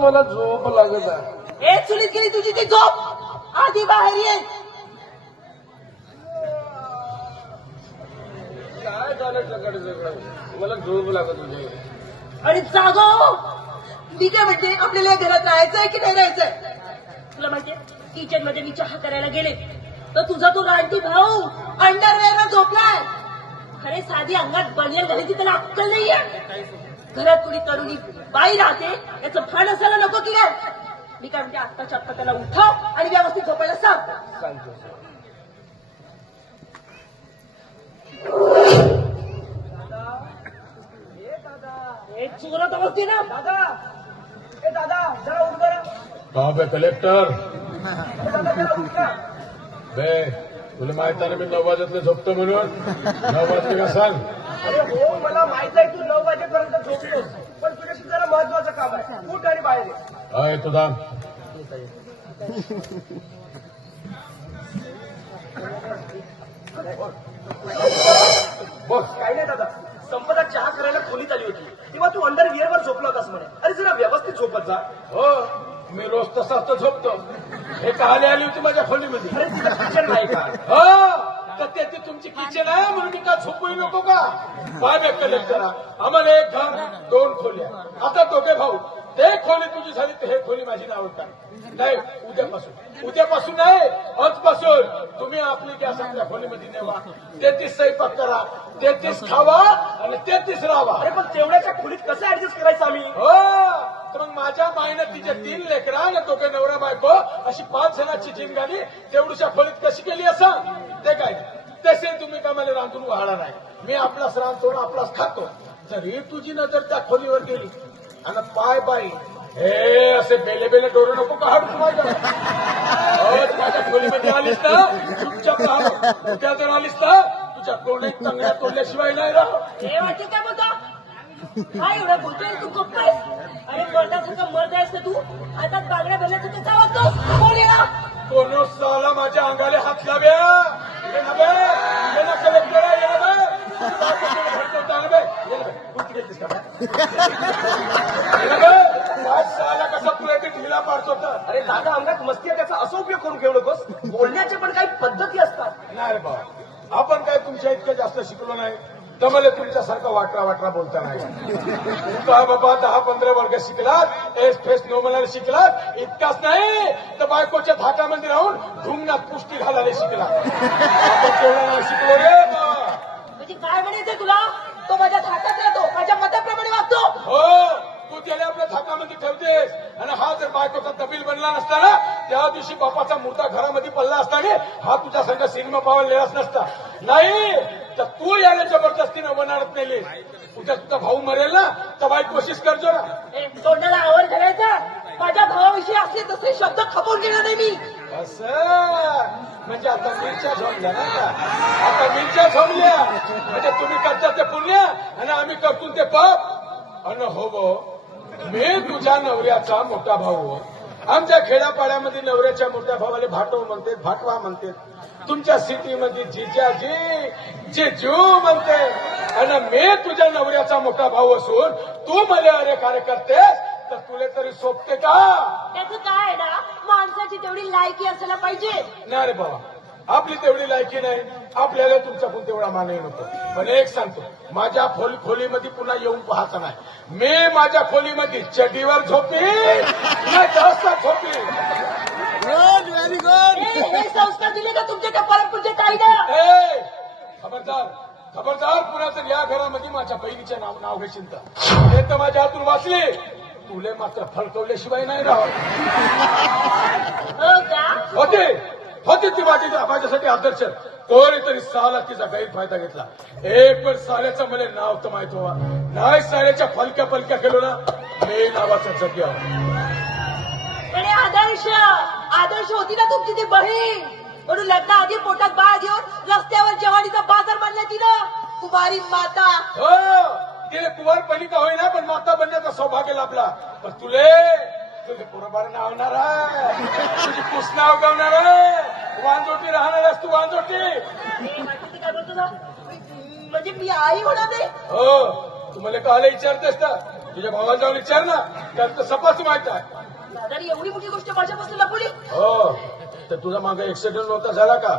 मला झोप लागत आहे ए चुलीत गेली तुझी ती झोप. आधी बाहेर ये. काय झालं सकाळी सकाळी मला झोप लागत होती आणि जागो. मी काय म्हणते आपल्याला घरात राहायचंय की नाही राहायचंय? तुला माहितीये किचनमध्ये मी चहा करायला गेले. तर तुझा तो रानटी भाऊ अंडरवेअर झोपलाय. खरे साधी अंगात बनियन घालायची त्याला अक्कल नाहीये. घरात कुणी तरुणी बाई राहते याचं भान असायला नको की काय मी काय म्हणते आत्ताच्या आत्ता त्याला उठव आणि व्यवस्थित झोपायला सांग. सांगतो एक चोरत होती ना. दादा. ए दादा जरा उठ कलेक्टर. बे तुला माहीत आहे ना मी नऊ वाजतले झोपतो म्हणून. नऊ वाजले का सांग? अरे हो मला माहीत आहे तू नऊ वाजेपर्यंत झोपतोस पण तुझ्याशी जरा महत्वाचं काम आहे. उठ आणि बाहेर ये. अय तुझा बघ काही नाही दादा. संपदा चहा करायला खोलीत आली होती. तेव्हा तू अंडर वर झोपला होतास म्हणे. अरे जरा व्यवस्थित झोपत जा. हो. मी रोज तसाच तर झोपतो. हे कहाणी आली होती माझ्या खोलीमध्ये. किचन नाही का? हो तर ते तुमची किचन आहे म्हणून मी का झोपू नको का? काय बे कलेक्टर आम्हाला एक घर दोन खोल्या. आता दोघे भाऊ ते खोली तुझी झाली तर हे खोली माझी नाव का नाही उद्यापासून. उद्यापासून नाही आजपासून. तुम्ही आपली गॅस आपल्या खोलीमध्ये नेवा. तेहतीस स्वयंपाक करा. तेहतीस खावा आणि तेहतीस राहावा अरे पण तेवढ्याच्या खोलीत कसं ऍडजस्ट करायचं आम्ही? हो. तर मग माझ्या माईनं तिच्या तीन लेकरा आणि दोघे नवरा बायको अशी पाच जणांची जिनगाणी तेवढीच्या खोलीत कशी केली असा? ते काय? तसे तुम्ही का मला रांधून वाहणार नाही? मी आपलाच रांधतो आपलाच खातो. जरी तुझी नजर त्या खोलीवर गेली आणि पाय पाय हे असे बेले बेले डोरे नको का हाडू माझ्या खोलीमध्ये आलीस ना चुपचाप राहा. उद्या जर आलीस ना तुझ्या तोंड चांगल्या तोडल्याशिवाय नाही राहा काय एवढं बोलतोय तू गप्प आहेस अरे मर्दासारखं मर्द आहेस ना तू? आता बागड्या भरल्याचं तू काय वागतो कोण येणार? कोनो साला माझ्या अंगाले हात लाव्या ये ना बे, ये ना कलेक्टर ये ना बे. बायको तुला भडकवता ना बे. ये ना बे, कुठे गेलतीस का बे? ये ना बे, काय साला कसा तुला ते ढिला पाडतो तर अरे दादा अंगात मस्ती आहे त्याचा असा उपयोग करून घेऊ नकोस बोलण्याच्या पण काही पद्धती असतात. नाही रे बाबा आपण काय तुमच्या इतकं जास्त शिकलो नाही? तर मला तुमच्यासारखं वाटरा वाटरा बोलता नाही. तू का बाबा दहा पंधरा वर्ग शिकलात एस फेस नो म्हणायला शिकलात इतकाच नाही तर बायकोच्या धाकामध्ये राहून ढुंगणात पुष्टी घालायला शिकला नाही शिकलो रे. म्हणजे काय म्हणायचंय तुला? तो माझ्या धाकात राहतो माझ्या मताप्रमाणे वागतो. हो तू त्याला आपल्या थाकामध्ये ठेवतेस. आणि हा जर बायकोचा कबील बनला नसता ना त्या दिवशी बापाचा मूर्ता घरामध्ये पडला असता हा तुझ्या संघ सिनेमा पाहायला नसता. नाही तर तू याला जबरदस्तीनं बनाडत नेली. उद्या तुझा भाऊ मरेल ना तर वाईट कोशिश करजो ना. तोंडाला आवर घालायचा. माझ्या भावाविषयी असले तसले शब्द खपवून घेणार नाही मी. असं? म्हणजे आता मिरच्या झोडल्या ना का? आता मिरच्या झोडल्या म्हणजे तुम्ही करता ते पुण्य आणि आम्ही करतो ते पाप. अन हो मी तुझ्या नवऱ्याचा मोठा भाऊ हो. आमच्या खेड्यापाड्यामध्ये नवऱ्याच्या मोठ्या भावाला भाटव म्हणते भाटवा म्हणते. तुमच्या सिटीमध्ये जिजाजी जिजू म्हणते. आणि मी तुझ्या नवऱ्याचा मोठा भाऊ असून तू मला अरे कार्य करतेस तर तुले तरी सोपते का? त्याचं काय ना? माणसाची तेवढी लायकी असायला पाहिजे. नाही रे बाबा. आपली तेवढी लायकी नाही. आपल्याला तुमच्याकडून तेवढा मानही नको पण एक सांगतो माझ्या खोली खोलीमध्ये पुन्हा येऊन पाहता नाही. मी माझ्या खोलीमध्ये चड्डीवर झोपी झोपी. ए, हे संस्कार दिले का तुमच्या त्या परमपूरचे कायदा ए खबरदार खबरदार पुन्हा जर या घरामध्ये माझ्या बहिणीचे नाव नाव घेशील तर. ते तर माझ्या हातून वाचले. तुले मात्र फडकवल्याशिवाय नाही राहत. हो का? होते. होते ती माझी माझ्यासाठी आदर्श कोणीतरी साला तिचा गैरफायदा घेतला. एक पण साल्याचं मला नाव तर माहीत व्हा नाही साल्याच्या फलक्या फलक्या केलो ना मी नावाचा जग्या पण हे आदर्श आदर्श होती ना तुमची ती बहीण. म्हणून लग्नाआधी पोटात बाळ घेऊन रस्त्यावर जवानीचा बाजार मांडला तिनं. कुमारी माता. हो तिने कुवारपणी का होईना पण माता बनण्याचा सौभाग्य लाभला. पण तुले तुझे बरोबर नावणार आहे तुझी पुसना उगवणार आहे. वांजोटी राहणारस तू वांजोटी काय बोलतो ना? म्हणजे मी आई होणार नाही? हो तुम्हाला काला विचारतेस तर? तुझ्या भावाला जाऊन विचार ना त्यात तर सपास माहीत आहे. दादानी एवढी मोठी गोष्ट माझ्यापासून लपवली? हो तर तुझा मागे एक्सिडेंट नव्हता झाला का?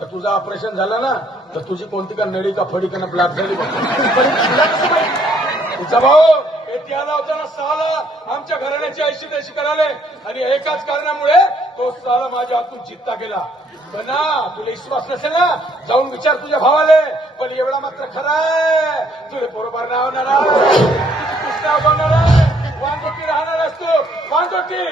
तर तुझं ऑपरेशन झालं ना तर तुझी कोणती का नळी का फडी का ब्लॅक झाली? तुझा भाऊ ते साला आमच्या घराण्याची ऐशी तैशी कराले. आणि एकाच कारणामुळे तो साला माझ्या हातून चित्ता गेला. पण ना तुला विश्वास नसेल ना? जाऊन विचार तुझ्या भावाले. पण एवढा मात्र खरा आहे. तुझे बरोबर राहणार होणार बनणार आहे. वांगोटी राहणार असतो वांगोटी!